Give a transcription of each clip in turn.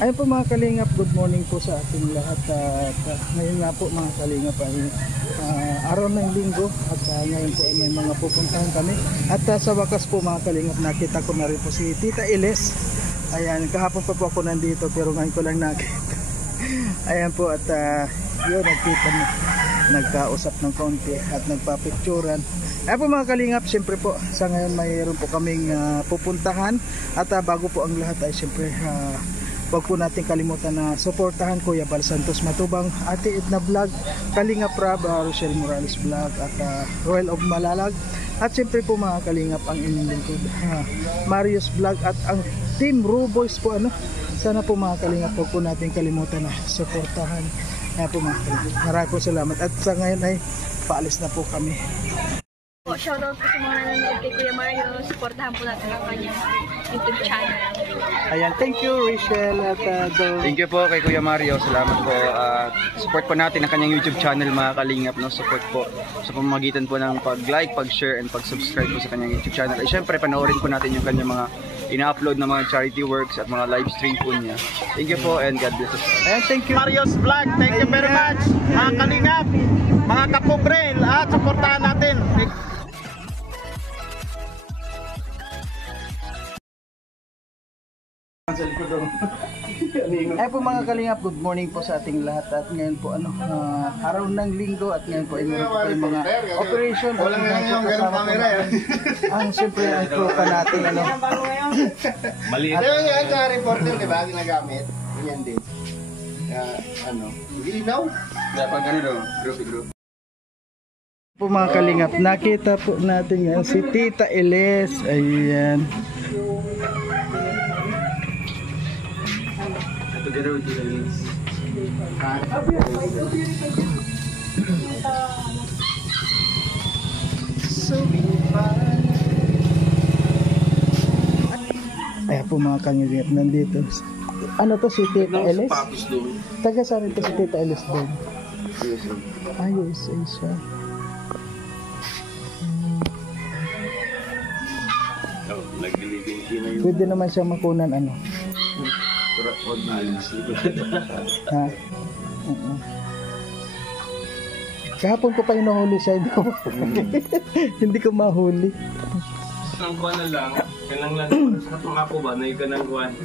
Ayun po mga kalingap, good morning po sa ating lahat. Ngayon nga po mga kalingap ay araw ng linggo at ngayon po ay may mga pupuntahan kami. At sa wakas po mga kalingap, nakita ko na rin po si Tita Eles. Ayan, kahapon pa po ako nandito pero ngayon ko lang nakita. Ayan po at yun, nagkausap ng konti at nagpapicturan. Ayan po mga kalingap, siyempre po sa ngayon mayroon po kaming pupuntahan. At bago po ang lahat ay siyempre huwag po natin kalimutan na suportahan Kuya Bal Santos Matubang, Ate Edna Vlog, Kalingap Rab, Rochelle Morales Vlog at Royal of Malalag. At siyempre po mga kalingap ang inyong lingkod, Marius Vlog at ang Team Ruboys po ano. Sana po mga kalingap huwag po natin kalimutan na suportahan. Kaya po mga kalingap, maraming salamat. At sa ngayon ay paalis na po kami. Shoutout po sa mga nanonood kay Kuya Mario. Supportahan po natin ang kanyang YouTube channel. Ayan, thank you Rachel at thank you po kay Kuya Mario. Salamat po. Support po natin ang kanyang YouTube channel mga kalingap. No? Support po sa pamamagitan po ng pag-like, pag-share, and pag-subscribe po sa kanyang YouTube channel. At syempre, panoorin po natin yung kanyang mga ina-upload na mga charity works at mga live stream po niya. Thank you po and God bless us. Ayan, thank you. Mario's Vlog, thank you very much. Mga kalingap, mga kapobre, at supportahan natin. Ay po mga kalingap, good morning po sa ating lahat. At ngayon po araw ng linggo at ngayon po ay meron po kayong mga operation. Walang ngayon ganun camera yan. Ang siyempre ang crew pa natin Maliit. Ano yan sa reporter, di ba? Ginagamit. Yan din. Gilinaw. Dapat ano daw, group. Po mga kalingap, nakita po natin ngayon si Tita Eles. Ayan. Together with the links. Ayan po mga kalingap, nandito. Ano to si Tita Eles? Taga saan ito si Tita Eles doon? USA siya. Pwede naman siya makunan ano? Ha? Kahapon ko pa hinuhuli siya, hindi ko mahuli. Ang kuwan na lang, kanang lang, sa mga po ba, na ikanang kuwan.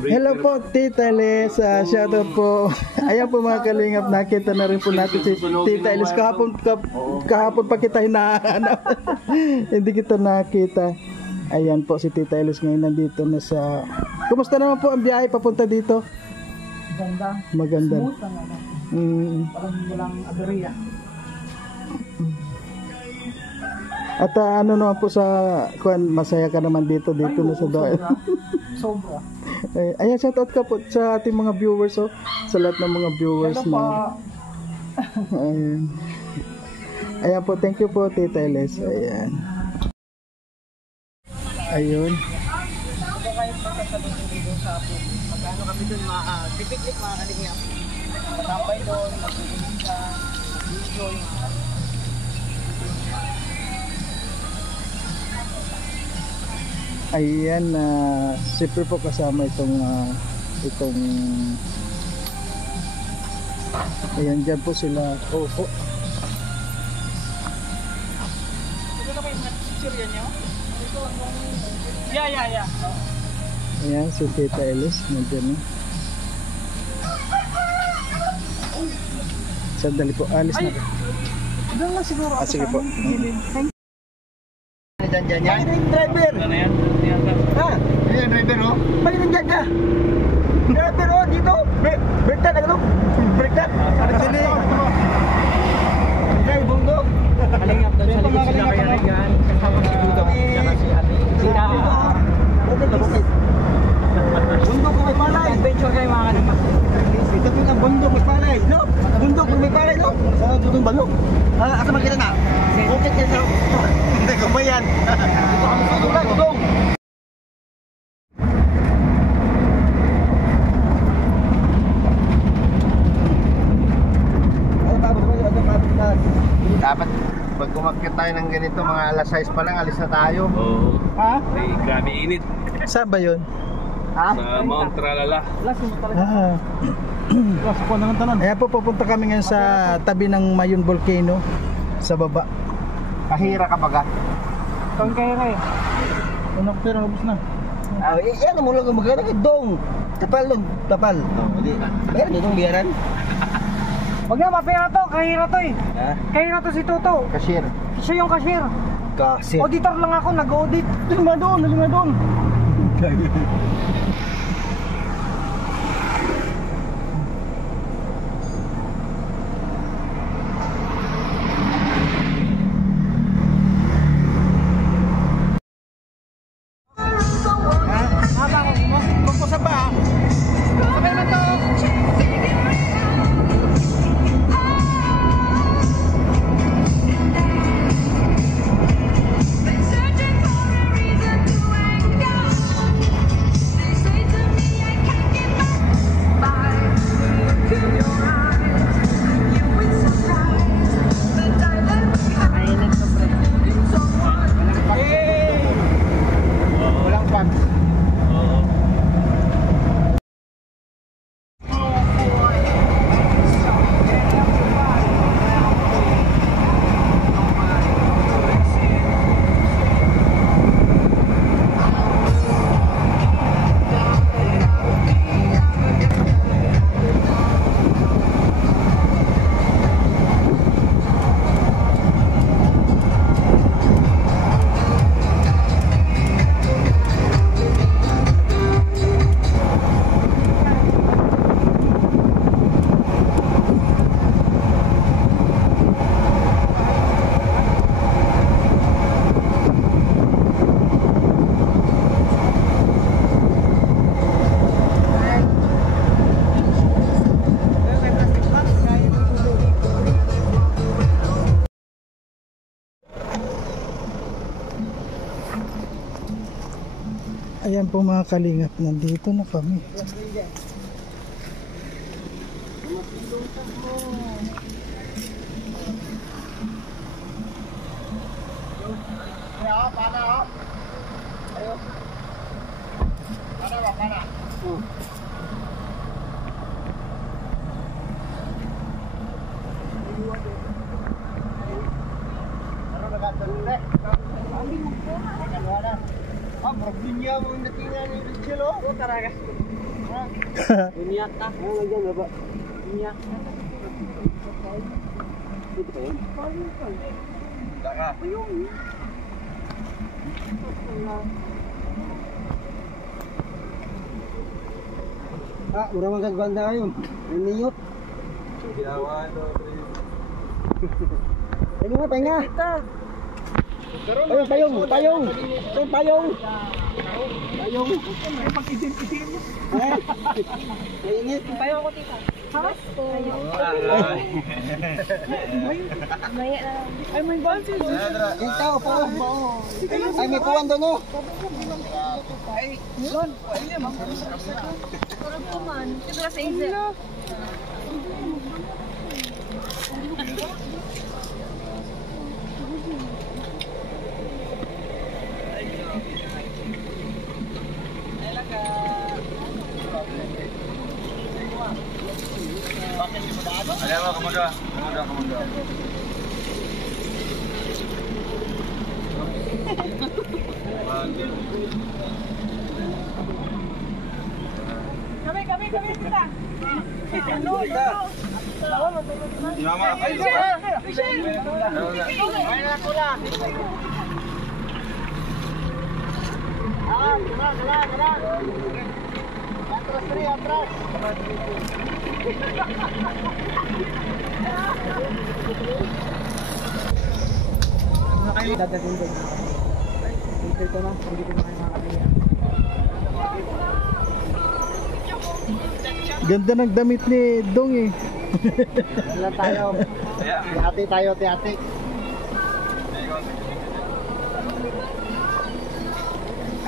Hello po Tita Eles, shoutout po. Ayan po mga kalingap, nakita na rin po natin si Tita Eles. Kahapon pa kita hinahanap. Hindi kita nakita. Ayan po si Tita Eles ngayon nandito na sa... Kumusta naman po ang biyahe papunta dito? Maganda. Smooth naman. Parang walang aberya. At ano naman po sa... Masaya ka naman dito na sa doon. Sobra. Ayan, shoutout ka po sa ating mga viewers. Sa lahat ng mga viewers na... Ayan. Ayan po, thank you po Tita Eles. Ayan. Ayun. Kung kayo pagkakalunod dito sa apo, magkano kami doon pipiknik mga kalingap. Matambay doon, magpipiknik ka, enjoy. Ayan, siyempre po kasama itong ayan, dyan po sila. Opo. Ito na ba yung picture yan nyo? Yeah. Ayan, si Tita Eles, nandiyan na. Sandali po, alis na. Doon lang siguro ako. Sige po. Dyan yan. Bakit yung driver? Ano yan? Ha? Yan driver oh. Bakit yung dyan ka? Driver oh, dito. Break that, ano? Break that. Ano sili? Drive, bundok. Kalingap doon sa likod sila kaya na yan. Kasama si Dudo. Tsaka si Ate. Sila. Bundok kung may palay. Adventure kayo mga kanima. Ito po ng bundok may palay. No? Bundok kung may palay, no? Sa Dudong Balong. Asa man kita na? Okay kayo sa... Hindi ko ba yan? Ito kami sa Dudong. Dapat pag umakyat tayo ng ganito, mga alas 6 pa lang, alis na tayo. Oo. Ha? Ay, grabe init. Saan ba yun? Ha? Sa Mount Tralala. Las po naman tanan. Ayan po, pupunta kami ngayon sa tabi ng Mayon Volcano sa baba. Kahira ka baga. Kung kaya eh. Ano ko pero ubos na. Yan mo lang magana kay dong. Tapal lang, tapal. Hindi. Meron ditong biyaran. Wag na, mapera to, kahira to eh. Ha? Kahira to si Toto. Cashier. Siya yung cashier. Cashier. Auditor lang ako, nag-audit. Lima doon. Ayan po mga kalingap, nandito na kami. Dunia mo natingan ni Chelo. O taraga. Dunia ta. Ano lang yan ba? Dunia. Dito pa yun? Daka. Murang magaganda kayo. Niyot. Ginawa ito. Pahinga. Ayun, payong. Payong. Payong. Mainit. Payong ko, tita. Hawas ko. Maya na. Ay, may boses. Ikaw po. Ay, may kuwan doon, no? Ay, Lon. Turog ko man. Ito na sa isip. Ayan mo, kamuda. Kami, tita. Ano? Mama, kayo. Dadating din. Hintay ko na, hindi ko na kayo makakaliya. Ganda ng damit ni Dong eh. Wala tayo. Tiyati tayo, tiyati.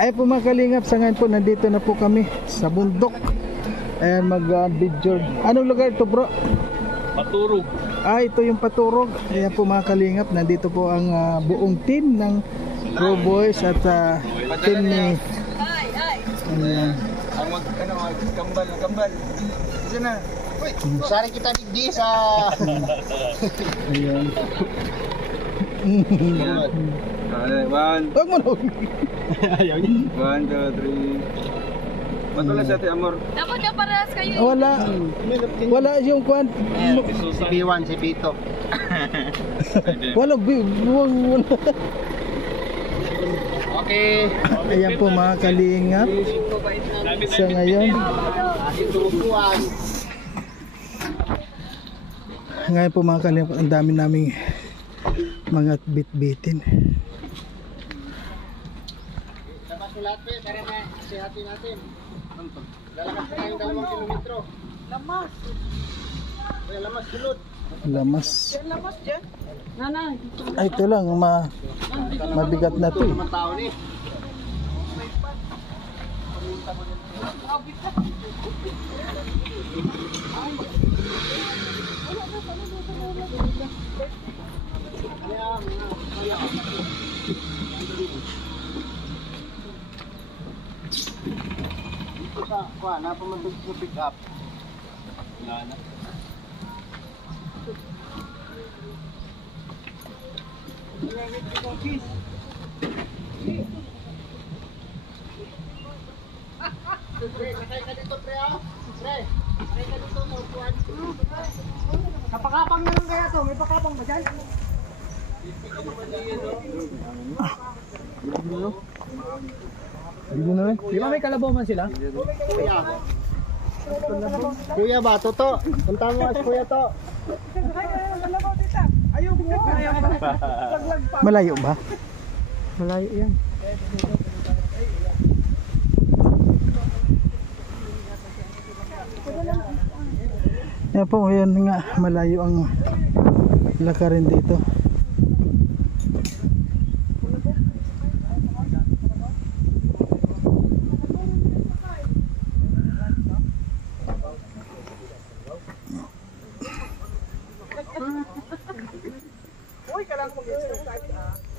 Ay po mga kalingap, sa ngayon po nandito na po kami sa bundok. Ayan, mag-video. Anong lugar ito, bro? Paturog. Ito yung Paturog. Ayan po mga kalingap, nandito po ang buong team ng Pro Boys at team ni... Ayan. kambal. Isa na. Uy, sari kita di sa... Ayan. One, Huwag mo na. Ayaw niya. 1, 2, 3. Matulas sa ate Amor. Dapat yung parehas kayo. Wala. Wala yung kwan. Si B1, si B2. Wala. Wala. Okay. Ayan po mga kalingap. Sa ngayon. Ngayon po mga kalingap, ang dami naming mga bit-bitin. Dapat sulat pe, tara na, sihati natin. Lalakad na tayong 2 kilometro. Lamas. Lamas sulod. Lamas. Lamas dyan. Nanay. Ay, ito lang. Mabigat na to. Mga tao ni. Kuha, napamabig sa pick up. Wala na. Nakay ka dito, pre, ah. Pre, nakay ka dito, maupuan. Kapakapang naman kaya to, may pakapang ba dyan? Hindi na Di ba may kalabaw man sila? Kuya. Kuya ba, Toto? Punta mo as kuya to. Malayo ba? Malayo yan. Yan po, yan nga, malayo ang lakarin dito.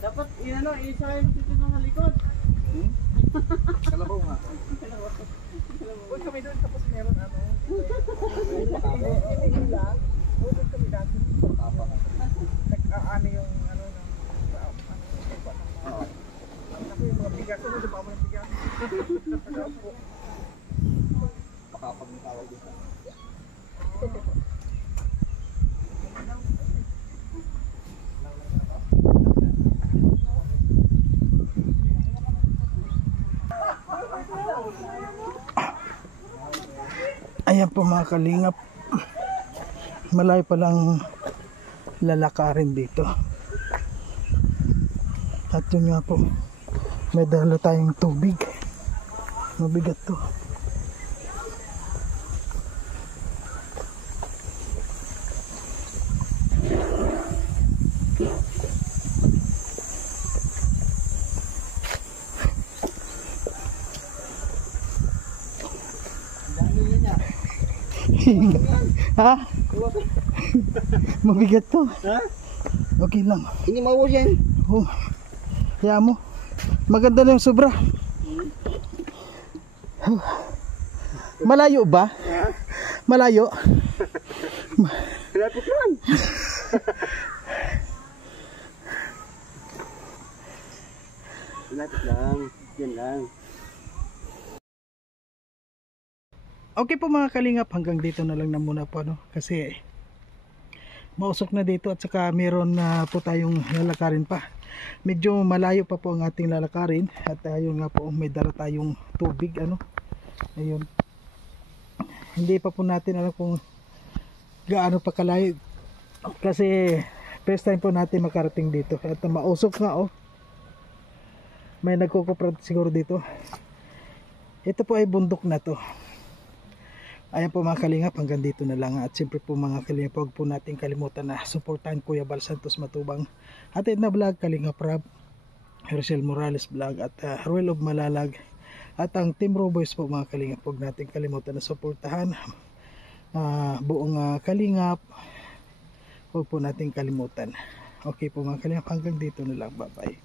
Dapat inano, isahin mo dito ng likod. Kalabaw nga. Uy, kami doon tapos meron ano. Nag-aano yung ano ng ano yung mga bigas mo, diba mo ng bigas? Ayan po mga kalingap, malayo palang lalakarin dito. At yun nga po, may dala tayong tubig. Mabigat to. Ha? Mabigat to. Ha? Okay lang. Hindi mauwas yan. Oh. Kaya mo. Maganda na yung sobra. Malayo ba? Malayo? Lapit lang. Lapit lang. Yan lang. Okay po mga kalingap, hanggang dito na lang na muna po, no? Kasi mausok na dito at saka meron na po tayong lalakarin pa. Medyo malayo pa po ang ating lalakarin at ayun nga po, may dala tayong tubig, ano. Ayun. Hindi pa po natin alam kung gaano pa kalayo kasi first time po natin makarating dito at mausok nga, oh. May nagkukuprant siguro dito. Ito po ay bundok na to. Ayan po mga kalingap, hanggang dito na lang. At siyempre po mga kalingap, huwag po natin kalimutan na suportahan Kuya Bal Santos Matubang, Hatid na Vlog, Kalingap Rab, Hercel Morales Vlog at Ruel of Malalag at ang Team Roboys po mga kalingap. Huwag natin kalimutan na suportahan buong kalingap. Huwag po natin kalimutan. Okay po mga kalingap, hanggang dito na lang. Bye bye.